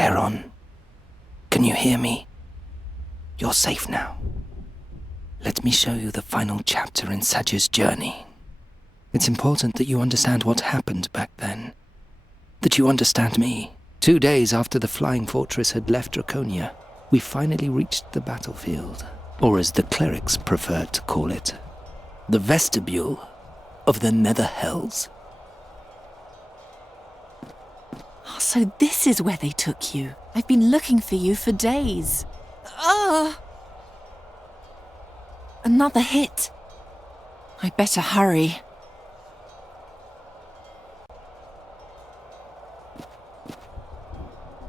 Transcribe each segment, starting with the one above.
Charon. Can you hear me? You're safe now. Let me show you the final chapter in Saj's journey. It's important that you understand what happened back then. That you understand me. 2 days after the flying fortress had left Draconia, we finally reached the battlefield, or as the clerics preferred to call it, the vestibule of the Nether Hells. So this is where they took you. I've been looking for you for days. Another hit. I better hurry.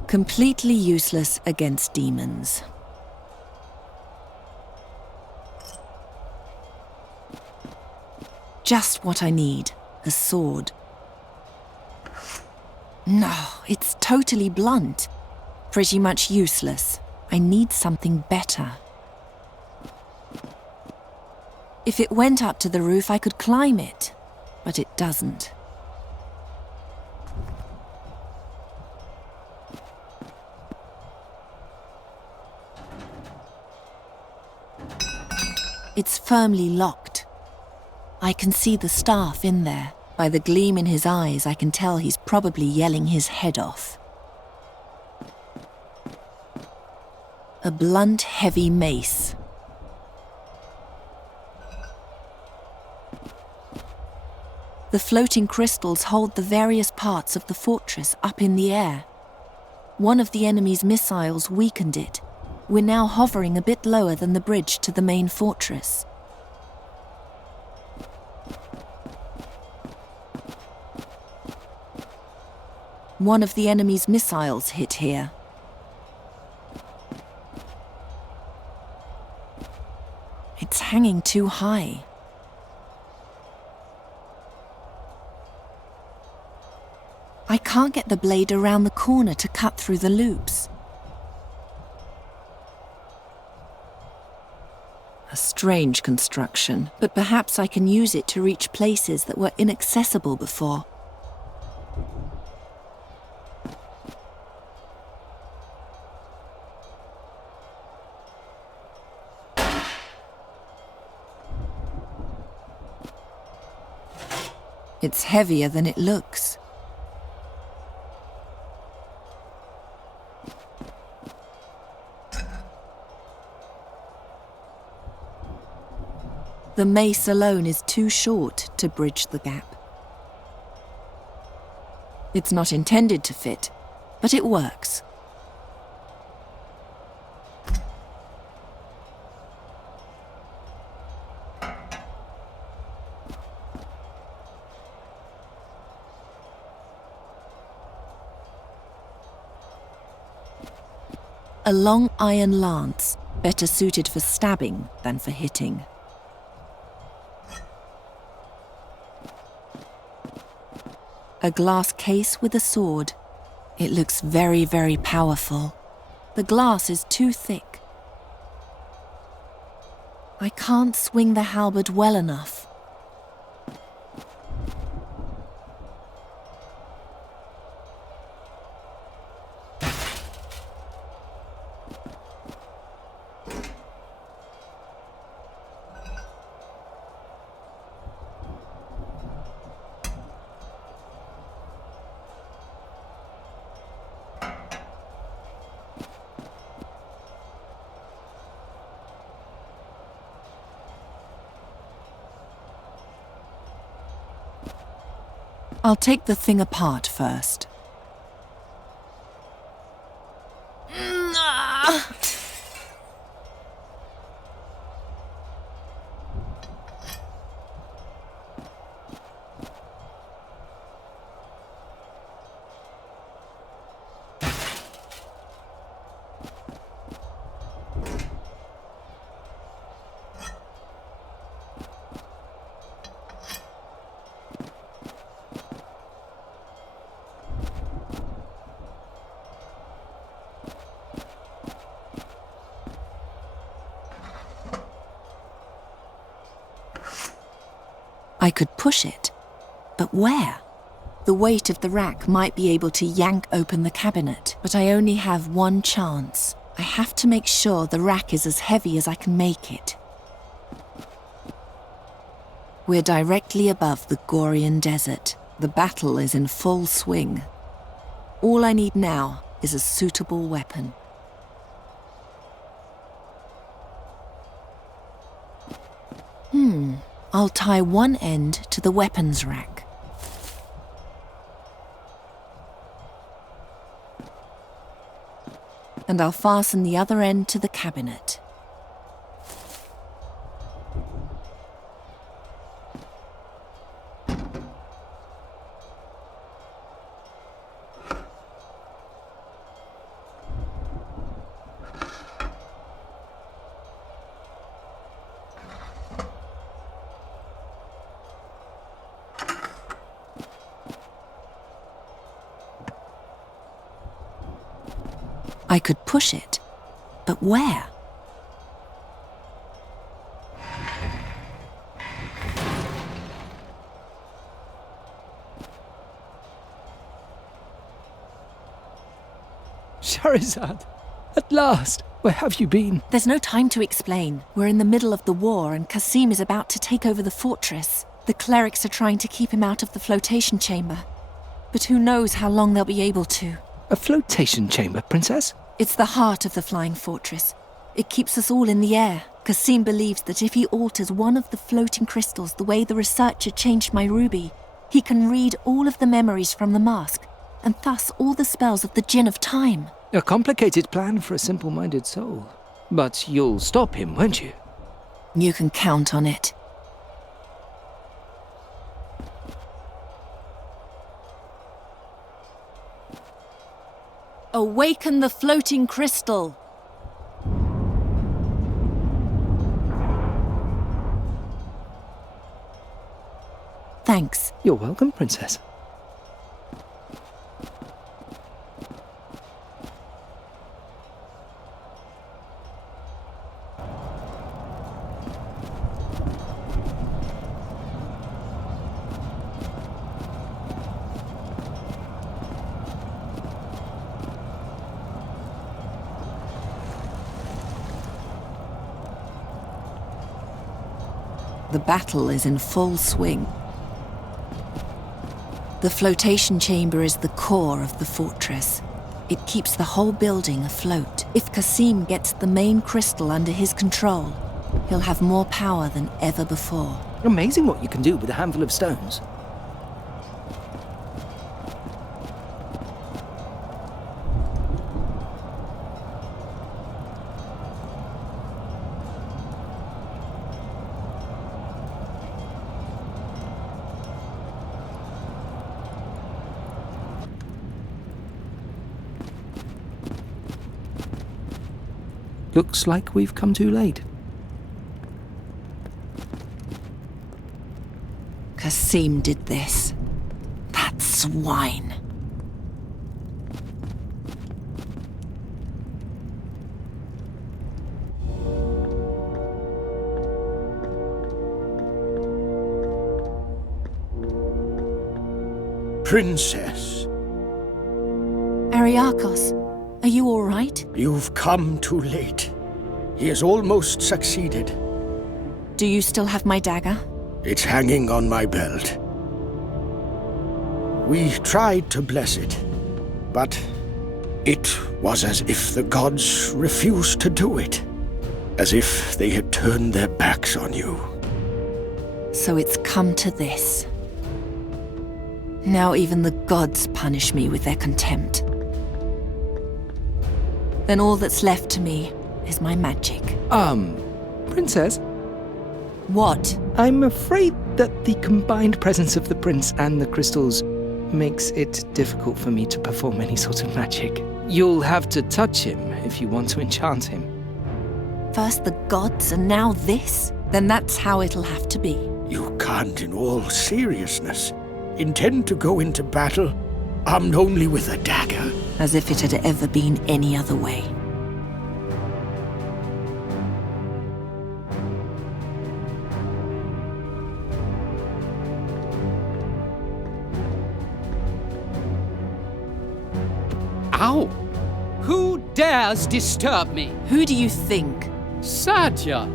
Completely useless against demons. Just what I need, a sword. No, it's totally blunt. Pretty much useless. I need something better. If it went up to the roof, I could climb it, but it doesn't. It's firmly locked. I can see the staff in there. By the gleam in his eyes, I can tell he's probably yelling his head off. A blunt, heavy mace. The floating crystals hold the various parts of the fortress up in the air. One of the enemy's missiles weakened it. We're now hovering a bit lower than the bridge to the main fortress. One of the enemy's missiles hit here. It's hanging too high. I can't get the blade around the corner to cut through the loops. A strange construction, but perhaps I can use it to reach places that were inaccessible before. It's heavier than it looks. The mace alone is too short to bridge the gap. It's not intended to fit, but it works. A long iron lance, better suited for stabbing than for hitting. A glass case with a sword. It looks very, very powerful. The glass is too thick. I can't swing the halberd well enough. I'll take the thing apart first. I could push it, but where? The weight of the rack might be able to yank open the cabinet, but I only have one chance. I have to make sure the rack is as heavy as I can make it. We're directly above the Gorian desert. The battle is in full swing. All I need now is a suitable weapon. I'll tie one end to the weapons rack. And I'll fasten the other end to the cabinet. I could push it, but where? Shahrazad, at last! Where have you been? There's no time to explain. We're in the middle of the war and Kasim is about to take over the fortress. The clerics are trying to keep him out of the flotation chamber. But who knows how long they'll be able to. A flotation chamber, Princess? It's the heart of the flying fortress. It keeps us all in the air. Kasim believes that if he alters one of the floating crystals the way the researcher changed my ruby, he can read all of the memories from the mask, and thus all the spells of the Djinn of Time. A complicated plan for a simple-minded soul. But you'll stop him, won't you? You can count on it. Awaken the floating crystal! Thanks. You're welcome, Princess. The battle is in full swing. The flotation chamber is the core of the fortress. It keeps the whole building afloat. If Kasim gets the main crystal under his control, he'll have more power than ever before. Amazing what you can do with a handful of stones. Looks like we've come too late. Kasim did this. That swine. Princess, Ariakos, are you all right? you've come too late. He has almost succeeded. Do you still have my dagger? It's hanging on my belt. We tried to bless it, but it was as if the gods refused to do it. As if they had turned their backs on you. So it's come to this. Now even the gods punish me with their contempt. Then all that's left to me is my magic. Princess? What? I'm afraid that the combined presence of the prince and the crystals makes it difficult for me to perform any sort of magic. You'll have to touch him if you want to enchant him. First the gods and now this? Then that's how it'll have to be. You can't, in all seriousness, intend to go into battle armed only with a dagger. As if it had ever been any other way. Ow! Who dares disturb me? Who do you think? Satya!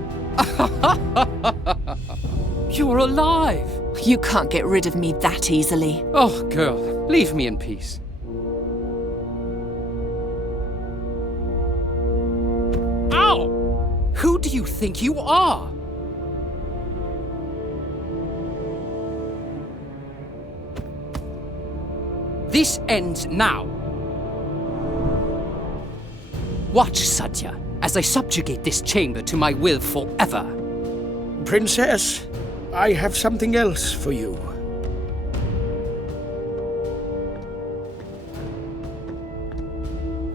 You're alive! You can't get rid of me that easily. Oh, girl, leave me in peace. Ow! Who do you think you are? This ends now. Watch, Satya, as I subjugate this chamber to my will forever. Princess, I have something else for you.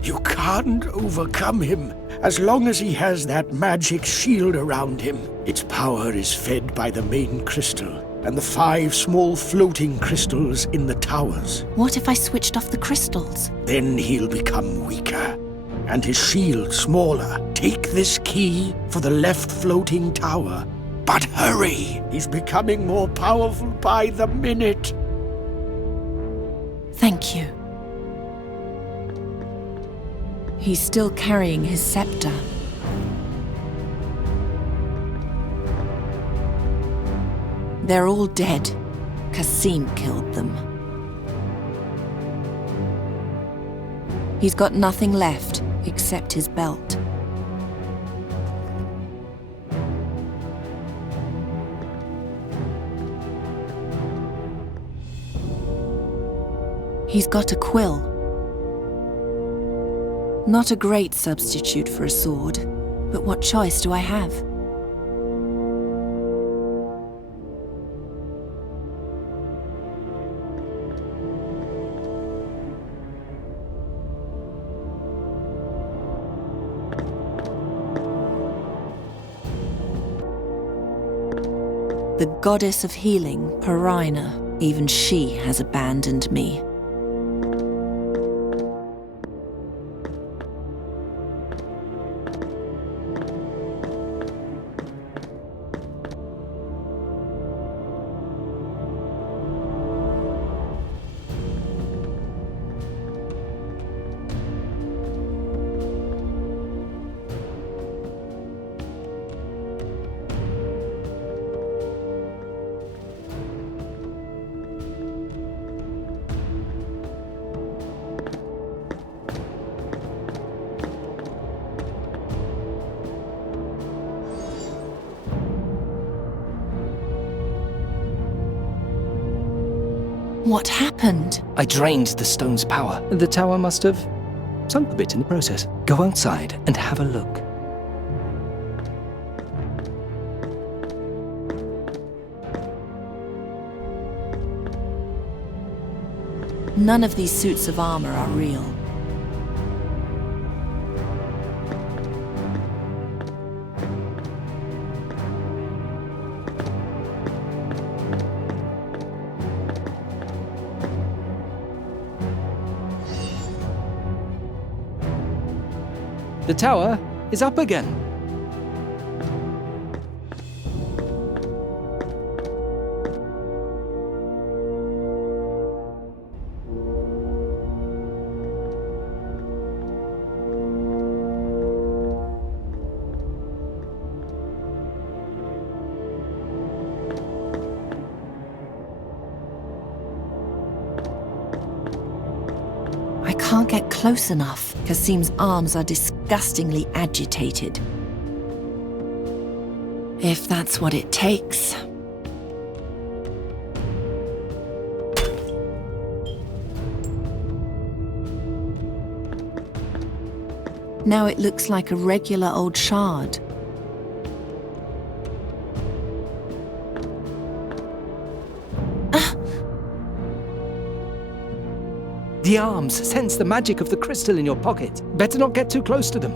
You can't overcome him as long as he has that magic shield around him. Its power is fed by the main crystal and the 5 small floating crystals in the towers. What if I switched off the crystals? Then he'll become weaker, and his shield smaller. Take this key for the left floating tower. But hurry! He's becoming more powerful by the minute. Thank you. He's still carrying his scepter. They're all dead. Kasim killed them. He's got nothing left except his belt. He's got a quill. Not a great substitute for a sword, but what choice do I have? The goddess of healing, Parina, even she has abandoned me. What happened? I drained the stone's power. The tower must have sunk a bit in the process. Go outside and have a look. None of these suits of armor are real. The tower is up again. I can't get close enough. Kasim's arms are disgustingly agitated. If that's what it takes. Now it looks like a regular old shard. The arms sense the magic of the crystal in your pocket. Better not get too close to them.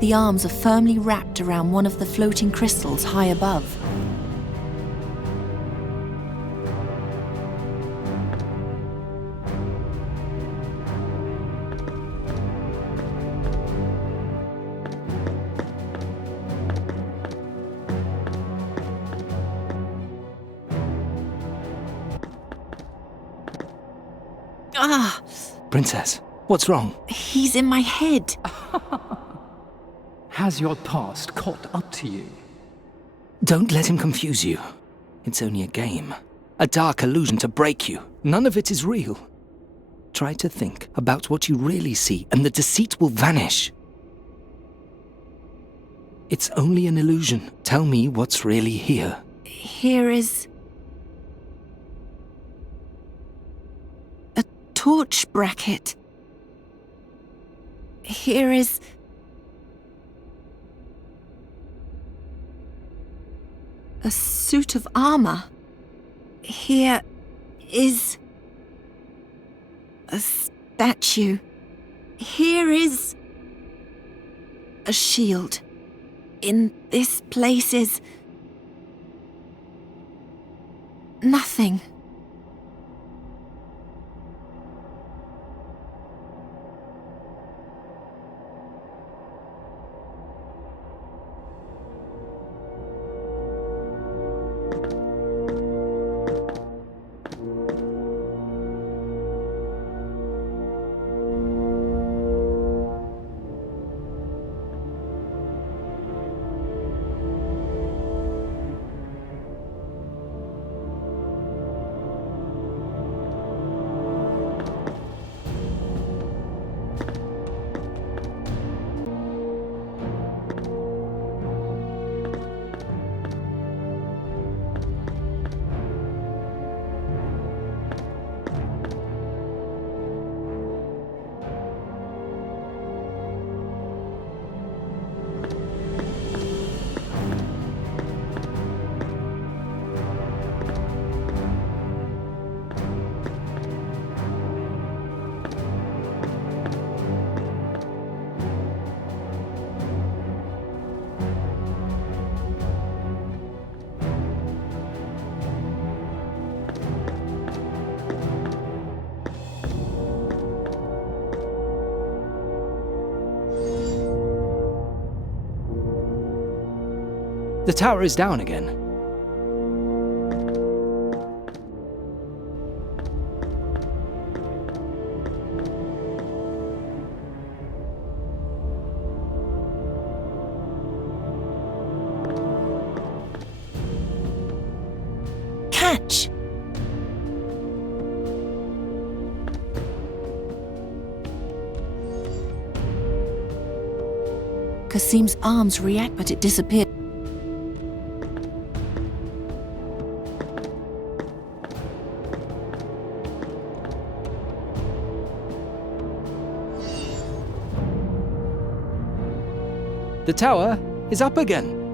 The arms are firmly wrapped around one of the floating crystals high above. Ah, Princess, what's wrong? he's in my head. Has your past caught up to you? Don't let him confuse you. It's only a game. A dark illusion to break you. None of it is real. Try to think about what you really see, and the deceit will vanish. It's only an illusion. Tell me what's really here. Here is a torch bracket. Here is a suit of armor. Here is a statue. Here is a shield. In this place is nothing. The tower is down again. Catch! Kasim's arms react, but it disappeared. The tower is up again.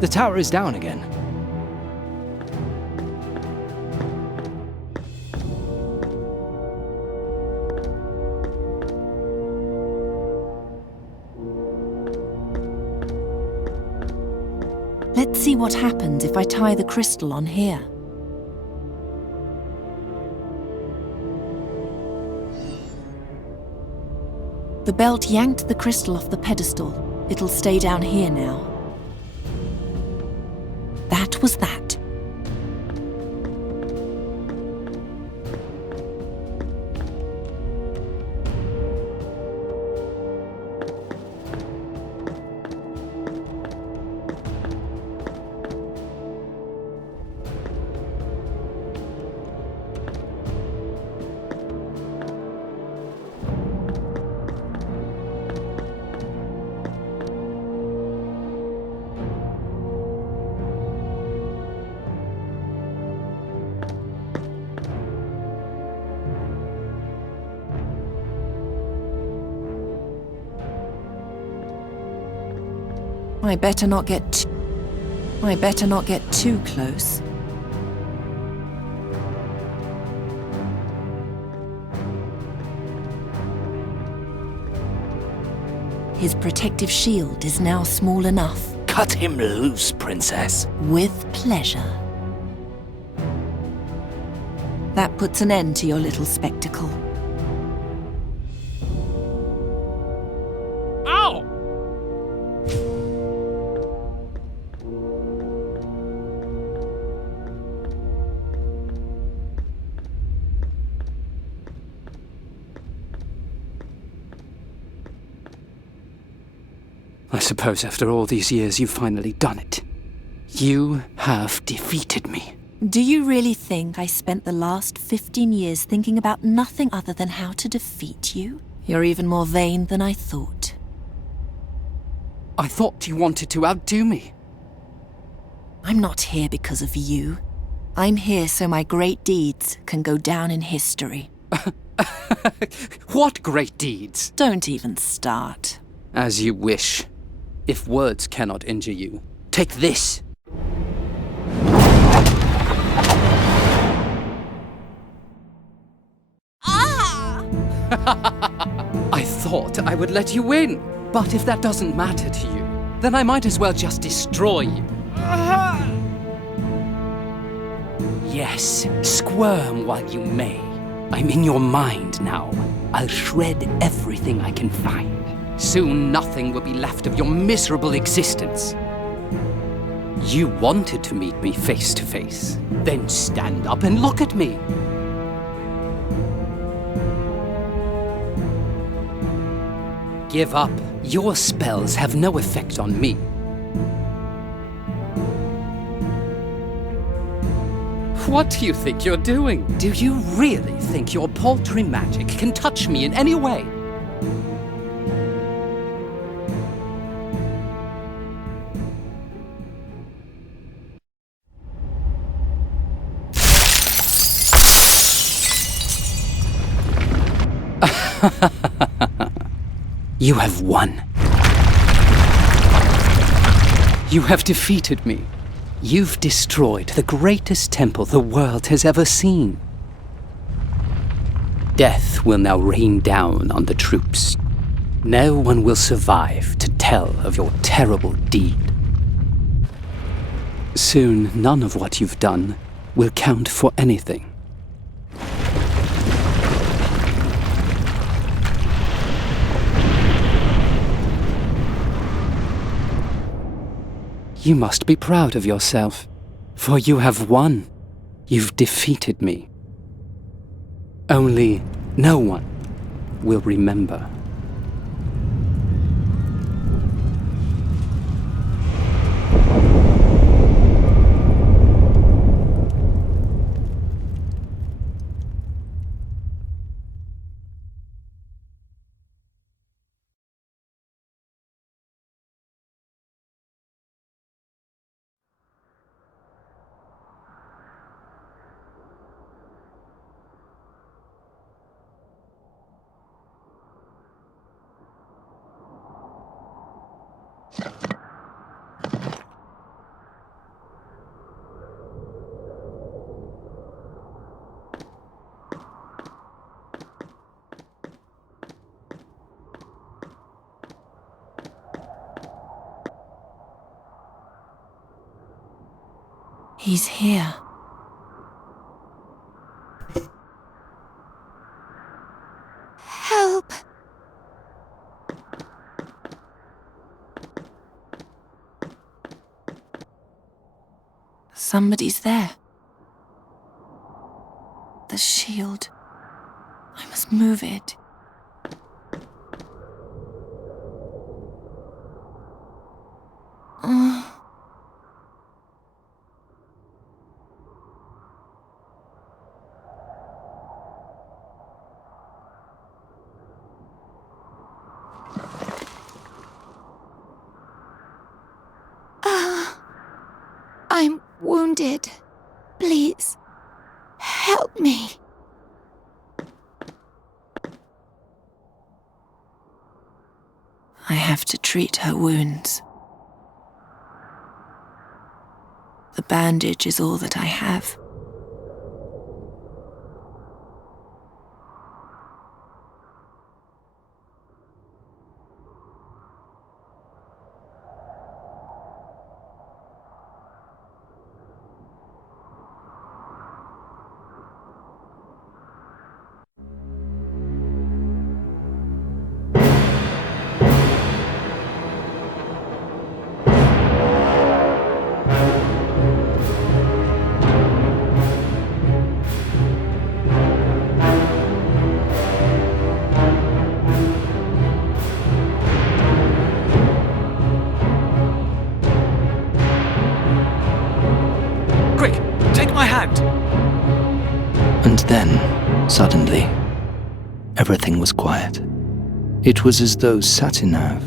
The tower is down again. Let's see what happens if I tie the crystal on here. The belt yanked the crystal off the pedestal. It'll stay down here now. That was that. I better not get I better not get too close. His protective shield is now small enough. Cut him loose, Princess. With pleasure. That puts an end to your little spectacle. Ow! I suppose after all these years you've finally done it. You have defeated me. Do you really think I spent the last 15 years thinking about nothing other than how to defeat you? You're even more vain than I thought. I thought you wanted to outdo me. I'm not here because of you. I'm here so my great deeds can go down in history. What great deeds? Don't even start. As you wish. If words cannot injure you, take this. I thought I would let you win. But if that doesn't matter to you, then I might as well just destroy you. Yes, squirm while you may. I'm in your mind now. I'll shred everything I can find. Soon nothing will be left of your miserable existence. You wanted to meet me face to face. Then stand up and look at me. Give up. Your spells have no effect on me. What do you think you're doing? Do you really think your paltry magic can touch me in any way? You have won. You have defeated me. You've destroyed the greatest temple the world has ever seen. Death will now rain down on the troops. No one will survive to tell of your terrible deed. Soon, none of what you've done will count for anything. You must be proud of yourself, for you have won. You've defeated me. Only no one will remember. He's here. Help! Somebody's there. The shield. I must move it. I'm wounded. Please, help me. I have to treat her wounds. The bandage is all that I have. Quick, take my hand! And then, suddenly, everything was quiet. It was as though Satinav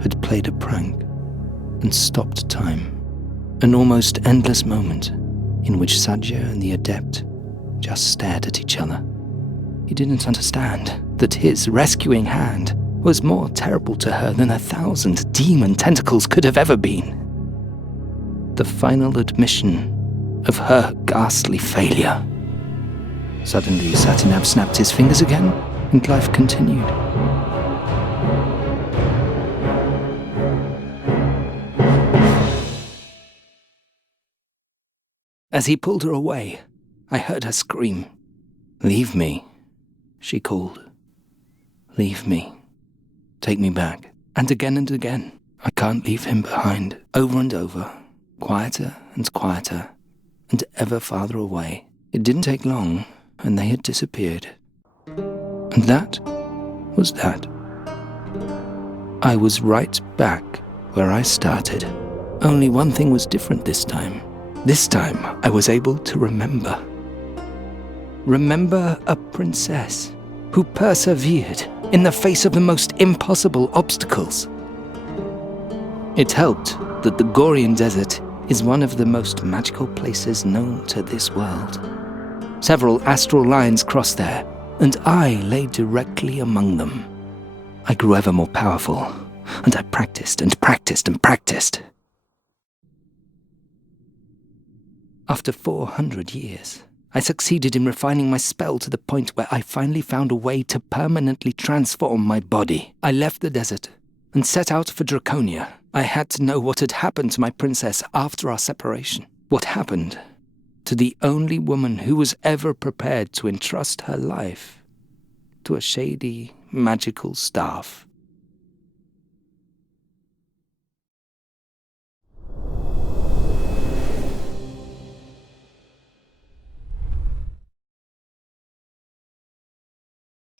had played a prank and stopped time. An almost endless moment in which Satya and the Adept just stared at each other. He didn't understand that his rescuing hand was more terrible to her than 1,000 demon tentacles could have ever been. The final admission of her ghastly failure. Suddenly, Satinav snapped his fingers again, and life continued. As he pulled her away, I heard her scream. "Leave me," she called. "Leave me. Take me back." And again, "I can't leave him behind." Over and over, quieter and quieter, and ever farther away. It didn't take long, and they had disappeared. And that was that. I was right back where I started. Only one thing was different this time. This time, I was able to remember. Remember a princess who persevered in the face of the most impossible obstacles. It helped that the Gorian Desert is one of the most magical places known to this world. Several astral lines cross there, and I lay directly among them. I grew ever more powerful, and I practiced and practiced and practiced. After 400 years, I succeeded in refining my spell to the point where I finally found a way to permanently transform my body. I left the desert and set out for Draconia. I had to know what had happened to my princess after our separation. What happened to the only woman who was ever prepared to entrust her life to a shady, magical staff.